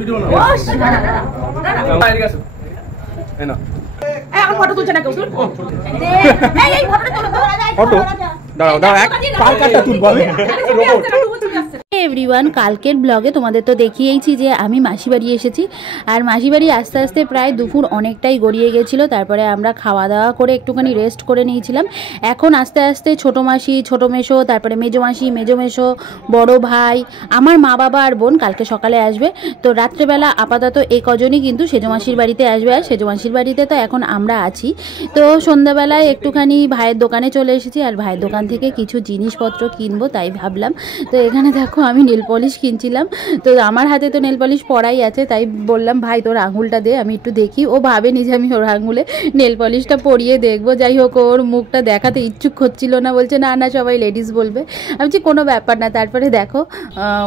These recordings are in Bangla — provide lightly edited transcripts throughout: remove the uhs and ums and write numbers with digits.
ভিডিও না এখন ফটো তুলছে না কেউ ফটো দাঁড়াও দাঁড়াও এক কার কাটটা তুলবো আমি এভরিওয়ান, কালকের ব্লগে তোমাদের তো দেখিয়েইছি যে আমি মাসি বাড়ি এসেছি। আর মাসি বাড়ি আস্তে আস্তে প্রায় দুপুর অনেকটাই গড়িয়ে গেছিলো। তারপরে আমরা খাওয়া দাওয়া করে একটুখানি রেস্ট করে নিয়েছিলাম। এখন আস্তে আস্তে ছোটো মাসি, ছোটো মেশো, তারপরে মেজো মাসি, মেজো মেশো, বড় ভাই, আমার মা বাবা আর বোন কালকে সকালে আসবে। তো রাত্রেবেলা আপাতত এই কজনই কিন্তু সেজো মাসির বাড়িতে আসবে। আর সেজো মাসির বাড়িতে তো এখন আমরা আছি। তো সন্ধ্যাবেলায় একটুখানি ভাইয়ের দোকানে চলে এসেছি। আর ভাইয়ের দোকান থেকে কিছু জিনিসপত্র কিনবো তাই ভাবলাম। তো এখানে দেখো আমি নেল পলিশ কিনছিলাম। তো আমার হাতে তো নেল পলিশ পরাই আছে, তাই বললাম ভাই তোর আঙুলটা দে, আমি একটু দেখি। ও ভাবেনি যে আমি ওর আঙুলে নেল পলিশটা পরিয়ে দেখবো। যাই হোক, ওর মুখটা দেখাতে ইচ্ছুক হচ্ছিল না, বলছে না না সবাই লেডিস বলবে। আমি বলছি কোনো ব্যাপার না। তারপরে দেখো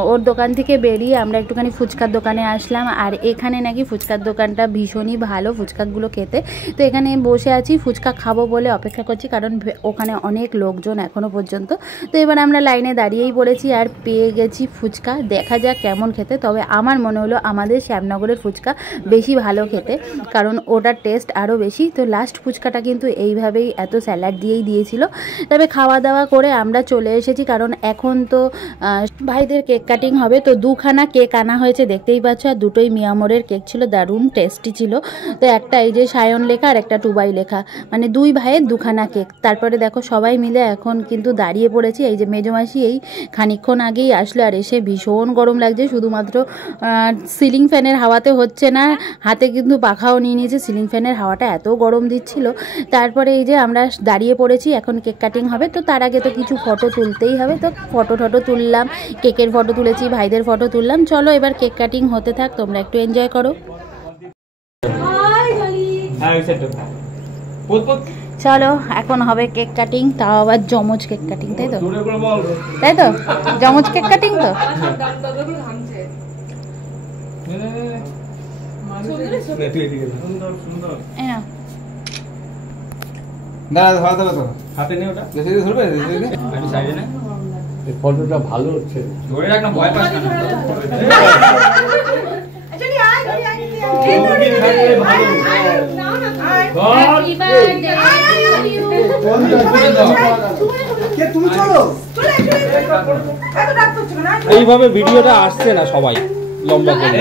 ওর দোকান থেকে বেরিয়ে আমরা একটুখানি ফুচকার দোকানে আসলাম। আর এখানে নাকি ফুচকার দোকানটা ভীষণই ভালো ফুচকাগুলো খেতে। তো এখানে বসে আছি, ফুচকা খাবো বলে অপেক্ষা করছি, কারণ ওখানে অনেক লোকজন এখনও পর্যন্ত। তো এবার আমরা লাইনে দাঁড়িয়েই পড়েছি আর পেয়ে গেছি ফুচকা। দেখা যাক কেমন খেতে। তবে আমার মনে হলো আমাদের শ্যামনগরের ফুচকা বেশি ভালো খেতে, কারণ ওটার টেস্ট আরও বেশি। তো লাস্ট ফুচকাটা কিন্তু এইভাবেই এত স্যালাড দিয়েই দিয়েছিল। তবে খাওয়া দাওয়া করে আমরা চলে এসেছি, কারণ এখন তো ভাইদের কেক কাটিং হবে। তো দুখানা কেক আনা হয়েছে দেখতেই পাচ্ছ, আর দুটোই মিয়ামোরের কেক ছিল, দারুণ টেস্টি ছিল। তো একটা এই যে সায়ন লেখা আর একটা টুবাই লেখা, মানে দুই ভাইয়ের দুখানা কেক। তারপরে দেখো সবাই মিলে এখন কিন্তু দাঁড়িয়ে পড়েছি। এই যে মেজমাসি এই খানিকক্ষণ আগেই আসলো, আর এসে ভীষণ গরম লাগছে। শুধুমাত্র সিলিং ফ্যানের হাওয়াতে হচ্ছে না, হাতে কিন্তু পাখাও নিয়ে নিয়েছে। সিলিং ফ্যানের হাওয়াটা এত গরম দিচ্ছিল। তারপরে এই যে আমরা দাঁড়িয়ে পড়েছি, এখন কেক কাটিং হবে। তো তার আগে তো কিছু ফটো তুলতেই হবে। তো ফটো তুললাম, কেকের ফটো তুলেছি, ভাইদের ফটো তুললাম। চলো এবার কেক কাটিং হতে থাক, তোমরা একটু এনজয় করো। চলো এখন হবে কেক কাটিং, তাও আবার জমজ কেক কাটিং, তাই তো? তাই তো জমজ কেক কাটিং তো। ফটোটা ভালো হচ্ছে। এইভাবে ভিডিওটা আসছে না সবাই লম্বা করে।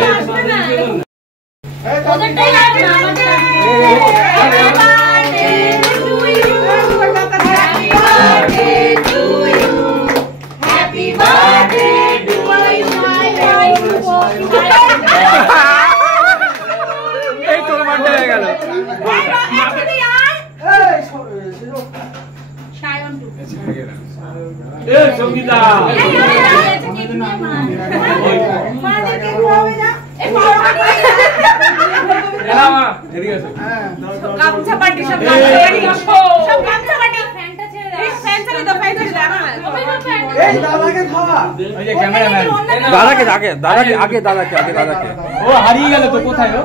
দাদাকে আগে দাদাকে আগে দাদাকে আগে দাদাকে। ও হারিয়ে গেল তো, কোথায় গো?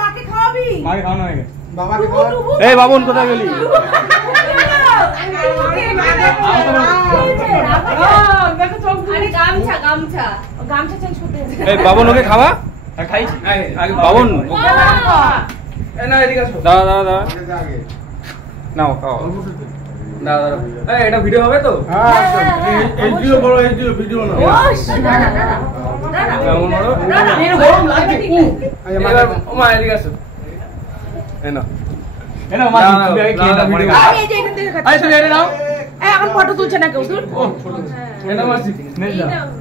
মাকে খাওয়াবি, মাকে খাওয়ানো হয়ে গেছে। বাবাকে খাওয়া। এই বাবন কোথায় গেলি? এই বাবন ওকে খাওয়া। খাইছি বাবন। দাদা দাদা দাদা নাও খাও। এটা ভিডিও হবে তো? ভিডিও বড় ভিডিও না। এখন ফটো তুলছে না কেউ।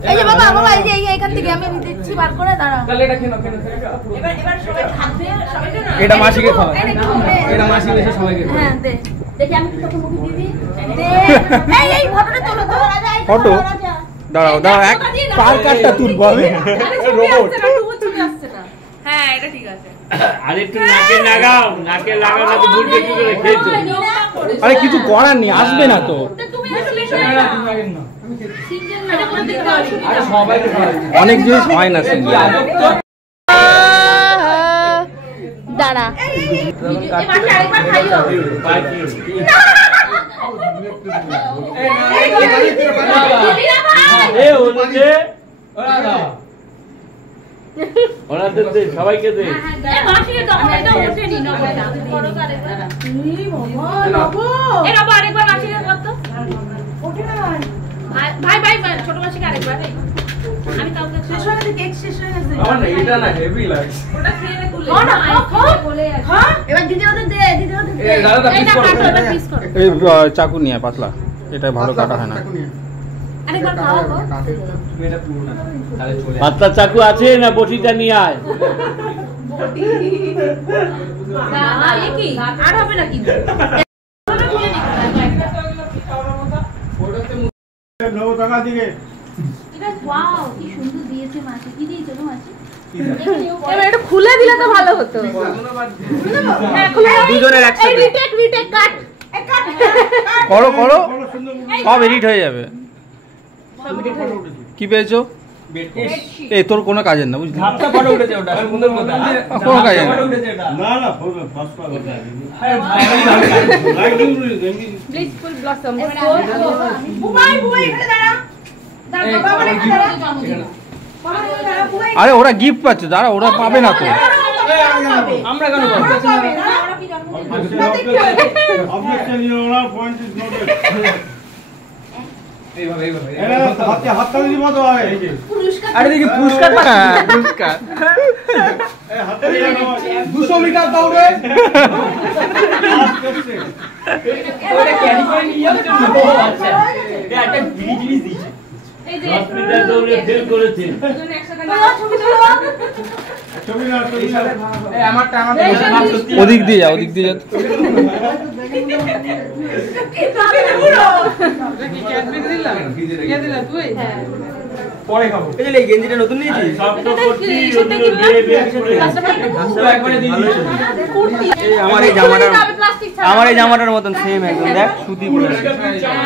এই যে বাবা বাবা এই যে এইখান থেকে আমি দিচ্ছি বার করে দাঁড়া। এবার সবাই খাবে, সবাইকে না। এটা মাসিকে খাওয়া, এটা মাসিকে এসে সবাইকে। হ্যাঁ দে, দেখি আমি কি তোকে মুখে দিবি। দে এই ফটোটা তোলো তো। ফটো দাঁড়াও দাঁড়াও, এক কার কাটটা তুলবো আমি। রোবট ছবি আসছে না। হ্যাঁ এটা ঠিক আছে। আরে একটু নাকে লাগাও, নাকে লাগাও না তো ভুলবে কি করে খেয়েছো। আরে কিছু করার নেই, আসবে না তো। তুমি আসলে অনেক জিনিস হয় না দাঁড়া সবাইকে দে ভাই ভাই ছোট মাসিকে আরেকবার আমি কাউকে শেষ হয়ে গেছে কেক শেষ হয়ে গেছে আমার না এটা না হেভি লাগছে ওটা খেয়ে কুলে বলে হ্যাঁ এবার দিদি ওদের দে দিদি ওদের দে এটা কাটো এবার পিস করো এই চাকু নিয়ে পাতলা এটা ভালো কাটা হয় না আরেকবার খাও গো এটা পুরো না তাহলে চলে পাতলা চাকু আছে না বটিটা নিয়ে আয় না এ কি আর হবে না কিন্তু নব টাকা দিকে এটা ওয়াও কি সুন্দর দিয়েছে মাসি কি দিয়েছো গো মাসি এবার এটা খুলে দিলে তো ভালো হতো হ্যাঁ খুলে দুজনের একসাথে রিটেক কাট করো করো সব এডিট হয়ে যাবে কি পেয়েছো এই তোর কোনো কাজের না বুঝলি ধাপটা ফটো উঠেছে ওটা সুন্দর কথা কোনো কাজের না না না ফার্স্ট পাবো ব্লিসফুল ব্লসম বুবাই এখানে দাঁড়া বাবা এখানে দাঁড়া বাবা এখানে দাঁড়া বুবাই আরে ওরা গিফট পাচ্ছে দাঁড়া ওরা পাবে না তো আমরা কেন পাবো ওরা কি জন্মদিন objection your point is noted এইভাবে এরা হাতটা দিবি মত হয় এই যে পুরস্কার আরে দেখি পুরস্কার পুরস্কার এই হাতটা দিয়ে 200 মিটার দৌড়ে ওটা ক্যারি করে নিয়ে যাচ্ছে আচ্ছা এটা একটা জিনিস দিয়েছে এই যে 10 মিটার দৌড়ে ফেল করেছে দুজন একসাথে ছবি তোলো ছবি না ছবি এই আমারটা ওদিক দিয়ে যা ওদিক দিয়ে যা পরে খাবো এই যে এই গেঞ্জিটা নতুন নিয়েছিস সপ্তপতি ওগুলো দিয়ে বের করে একবারে দিয়ে দিয়েছি কুর্তি এই আমার এই জামাটার আমার এই জামাটার মতন সেম একদম দেখ সুতি পরে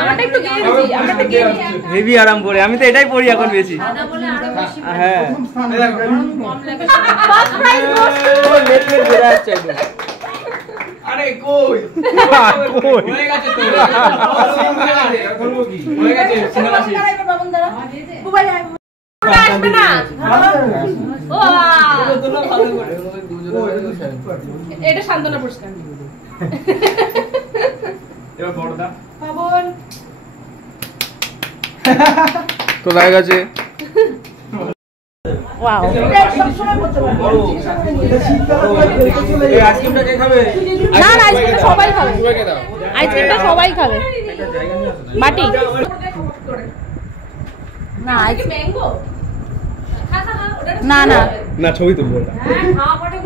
আমারটা একটু গেঞ্জি আমারটা গেঞ্জি হেভি আরাম করে আমি তো এটাই পরি এখন বেশি দাদা বলে আরো বেশি হ্যাঁ কম লাগে ফার্স্ট প্রাইজ ও লেট লেট বেরা যাচ্ছে একদম আরে কই কই হয়ে গেছে তো করব কি হয়ে গেছে সিনেমা শেষ বাবন দাঁড়া বুবাই আসবে না ও এটা শান্তনা পুরস্কার এবার বড়দা বাবন তো লাগে গেছে ওয়াও সব সময় করতে পারবো এই আইসক্রিমটা কে খাবে না না আইসক্রিমটা সবাই খাবে আইসক্রিমটা সবাই খাবে বাটি না ম্যাঙ্গো খা না না না ছবি তুলবো খাওয়া পড়ে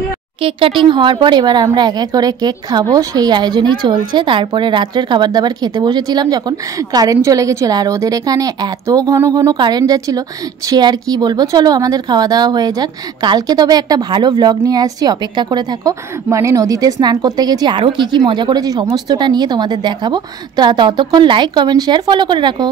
কেক কাটিং হওয়ার পর এবার আমরা এক এক করে কেক খাবো সেই আয়োজনই চলছে। তারপরে রাত্রের খাবার দাবার খেতে বসেছিলাম যখন কারেন্ট চলে গেছিলো, আর ওদের এখানে এত ঘন ঘন কারেন্ট যাচ্ছিলো সে আর কি বলবো। চলো আমাদের খাওয়া দাওয়া হয়ে যাক, কালকে তবে একটা ভালো ভ্লগ নিয়ে আসছি, অপেক্ষা করে থাকো। মানে নদীতে স্নান করতে গেছি, আরও কি কি মজা করেছি সমস্তটা নিয়ে তোমাদের দেখাবো। তো ততক্ষণ লাইক কমেন্ট শেয়ার ফলো করে রাখো।